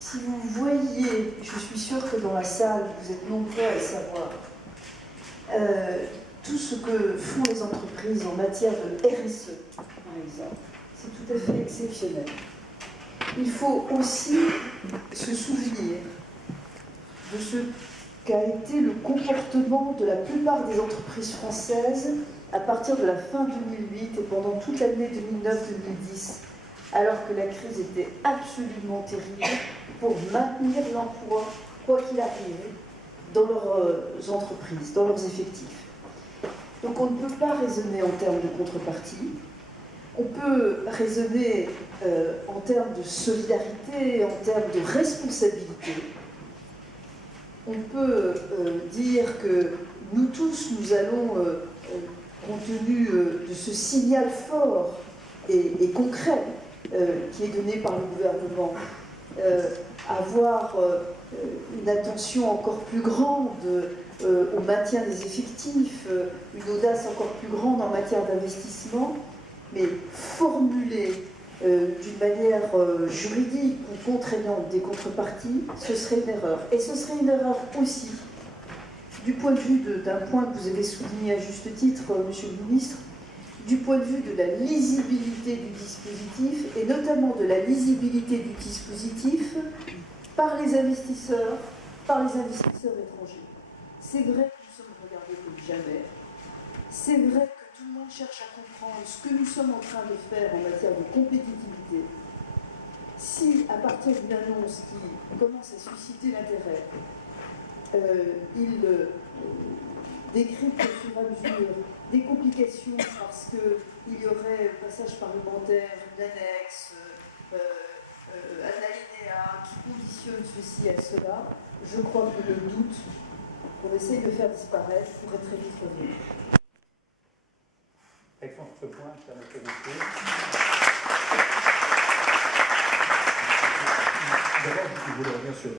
Si vous voyez, je suis sûre que dans la salle, vous êtes nombreux à le savoir, tout ce que font les entreprises en matière de RSE, par exemple, c'est tout à fait exceptionnel. Il faut aussi se souvenir de ce qu'a été le comportement de la plupart des entreprises françaises à partir de la fin 2008 et pendant toute l'année 2009-2010, alors que la crise était absolument terrible, pour maintenir l'emploi, quoi qu'il arrive, dans leurs entreprises, dans leurs effectifs. Donc on ne peut pas raisonner en termes de contrepartie, on peut raisonner en termes de solidarité, en termes de responsabilité. On peut dire que nous tous, nous allons, compte tenu de ce signal fort et concret qui est donné par le gouvernement, avoir une attention encore plus grande au maintien des effectifs, une audace encore plus grande en matière d'investissement, mais formuler d'une manière juridique ou contraignante des contreparties, ce serait une erreur. Et ce serait une erreur aussi, du point de vue d'un point que vous avez souligné à juste titre, Monsieur le Ministre, du point de vue de la lisibilité du dispositif, et notamment de la lisibilité du dispositif par les investisseurs étrangers. C'est vrai que nous sommes regardés comme jamais, c'est vrai que tout le monde cherche à comprendre ce que nous sommes en train de faire en matière de compétitivité. Si, à partir d'une annonce qui commence à susciter l'intérêt, il décrypte au fur et à mesure des complications parce qu'il y aurait un passage parlementaire, une annexe, un alinéa qui conditionne ceci à cela, je crois que le doute qu'on essaye de faire disparaître pourrait très vite revenir. Réponse ce point, ça m'a fait beaucoup. D'abord, je voulais revenir sur